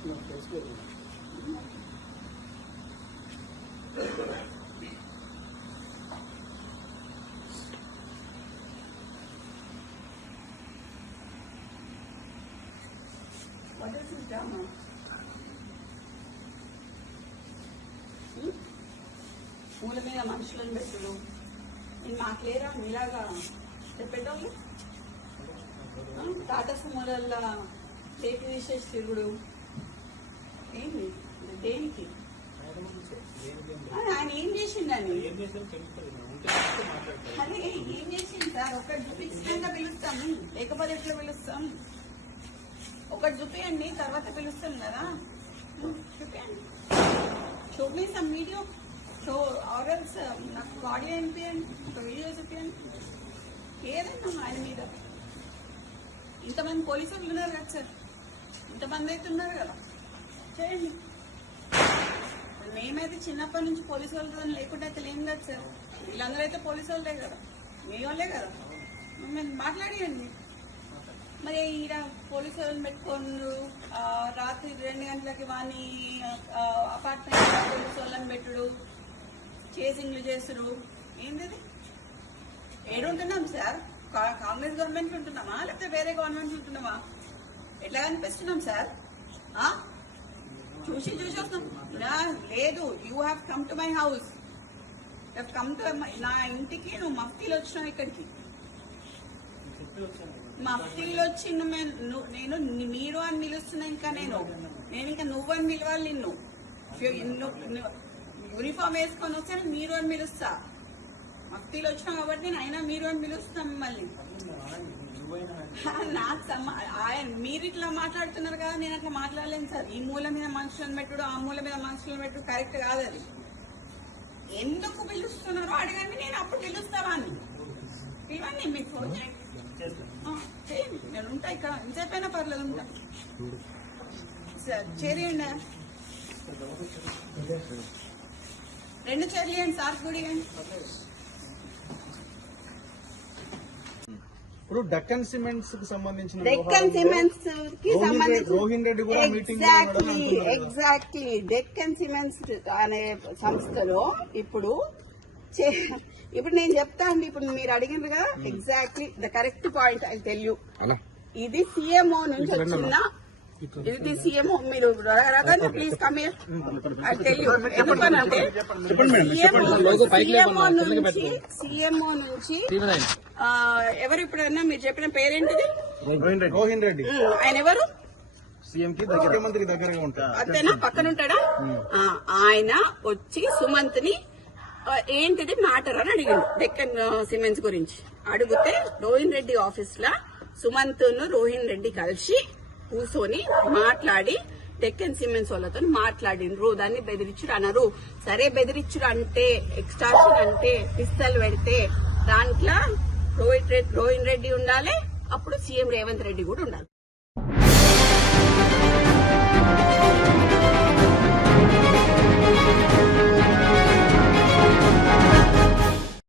What is this drama? పూల మీద మనుషులను పెట్టుడు నేను మాకు లేరా మీలాగా చెప్పేటోళ్ళు టాటా సుమోలల్లో చేతి తీసేసి తిరుగుడు ఏంటి దేనికి ఆయన ఏం చేసిండని అదే ఏం చేసింది సార్ ఒకటి చూపించినాక పిలుస్తాం లేకపోతే ఎట్లా పిలుస్తాం ఒకటి చూపించండి తర్వాత పిలుస్తాం కదా చూపించండి చూపి సమ్ వీడియో సో ఆర్ఎల్స్ నాకు ఆడియో వినిపించండి ఒక వీడియో చూపించండి ఏదైనా ఆయన మీద ఇంతమంది పోలీసులు ఉన్నారు కదా సార్ ఇంతమంది అయితే ఉన్నారు కదా చేయండి మేమైతే చిన్నప్పటి నుంచి పోలీసు వాళ్ళతో లేకుండా అయితే లేం కదా సార్ వీళ్ళందరూ అయితే పోలీసు వాళ్ళే కదా మీ వాళ్ళే కదా మేము మాట్లాడియండి మరి ఈడ పోలీసు వాళ్ళని పెట్టుకోండు రాత్రి 2 గంటలకి వాని అపార్ట్మెంట్ పోలీసు వాళ్ళని పెట్టుడు చేసింగ్లు చేసుడు ఏంది ఏడుంటున్నాం సార్ కాంగ్రెస్ గవర్నమెంట్ ఉంటున్నామా లేకపోతే వేరే గవర్నమెంట్ ఉంటున్నామా ఎట్లా కనిపిస్తున్నాం సార్ చూసి వస్తాం లేదు you have come to my house come to నా ఇంటికి నువ్వు మఫ్తీలు వచ్చినావు ఇక్కడికి మఫ్తీలు వచ్చి నేను మీరు అని పిలుస్తున్నా ఇంకా నేను ఇంకా నువ్వు అని పిలవాలి నిన్ను యూనిఫామ్ వేసుకొని వస్తే మీరు అని పిలుస్తా మఫ్తీలు వచ్చినాం కాబట్టి నేను అయినా మీరు అని పిలుస్తాం మిమ్మల్ని నాకు మీరు ఇట్లా మాట్లాడుతున్నారు కదా నేను అట్లా మాట్లాడలేను సార్ ఈ మూల మీద మనుషులను పెట్టుడు ఆ మూల మీద మనుషులను పెట్టుడు కరెక్ట్ కాదు అది ఎందుకు పిలుస్తున్నారో అడగండి నేను అప్పుడు పిలుస్తావా అని పిలవండి మీకు ఫోన్ చేయండి నేను ఉంటా ఇక్కడ ఇంతసేపైనా పర్లేదు ఉంటా సార్ చేరియండి 2 చైర్లు ఇవ్వండి సార్ కూడా ఇవ్వండి ఇప్పుడు డెక్కన్ సిమెంట్స్ కి సంబంధించిన రోహిన్ రెడ్డి కూడా మీటింగ్ ఎగ్జాక్ట్లీ డెక్కన్ సిమెంట్స్ అనే సంస్థలో ఇప్పుడు నేను చెప్తా అండి ఇప్పుడు మీరు అడిగినారు కదా exactly the correct point I tell you ఇది సిఎంఓ నుంచి వచ్చిన ఇది సీఎంఓ మీరు please come here I tell you ఎందుకనంటే సీఎంఓ నుంచి ఎవరు ఇప్పుడన్నా మీరు చెప్పిన పేరేంటిది రోహిన్ రెడ్డి ఆయన ఎవరు సీఎం కి ముఖ్యమంత్రి దగ్గరగా ఉంటారు అంతేనా పక్కన ఉంటాడా ఆయన వచ్చి సుమంత్ ని ఏంటిది మ్యాటర్ అని అడిగాడు డెక్కన్ సిమెంట్స్ గురించి అడిగితే రోహిన్ రెడ్డి ఆఫీస్ లా సుమంత్ రోహిన్ రెడ్డి కలిసి కూర్చొని మాట్లాడి డెక్కన్ సిమెంట్స్ వాళ్ళతో మాట్లాడినరు దాన్ని బెదిరించుడు అన్నారు సరే బెదిరించుడు అంటే ఎక్స్టార్షన్ అంటే పిస్తల్ పెడితే దాంట్లో రోహిన్ రెడ్డి ఉండాలి అప్పుడు సీఎం రేవంత్ రెడ్డి కూడా ఉండాలి